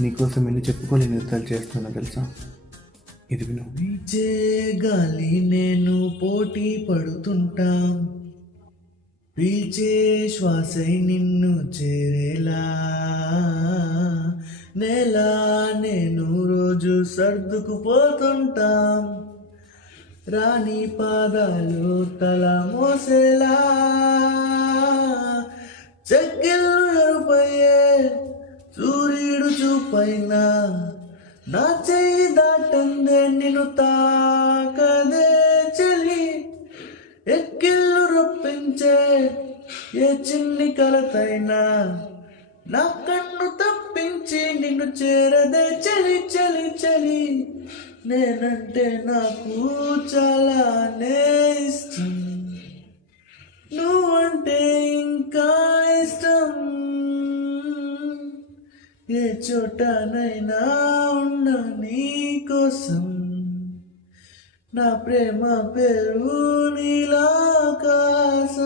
నీకోసం ఎన్ని చెప్పుకోలేని యుద్ధాలు చేస్తున్నా తెలుసా? ఇది విను. వీచే గాలి నేను పోటీ పడుతుంటాం, పీల్చే శ్వాసై నిన్ను చేరేలా, నేల నేను రోజు సర్దుకుపోతుంటాం, రాణి పాదాలు తల మోసేలా, చెక్కిళ్ళు ఎరుపయ్యే సూర్యుడు చూపైన నా చెయ్యి దాటందే నిన్ను తాకదే చెలి, ఎక్కిళ్ళు రప్పించే ఏ చిన్ని కలతైనా నా కన్ను తప్పించి నిన్ను చేరదే చలి చలి చలి, నేనంటే నాకు చాలానే ఇష్టం, నువ్వంటే ఇంకా ఇష్టం, ఏ చోటనైనా ఉన్న నీ కోసం, నా ప్రేమ పేరు నీలాకాశం.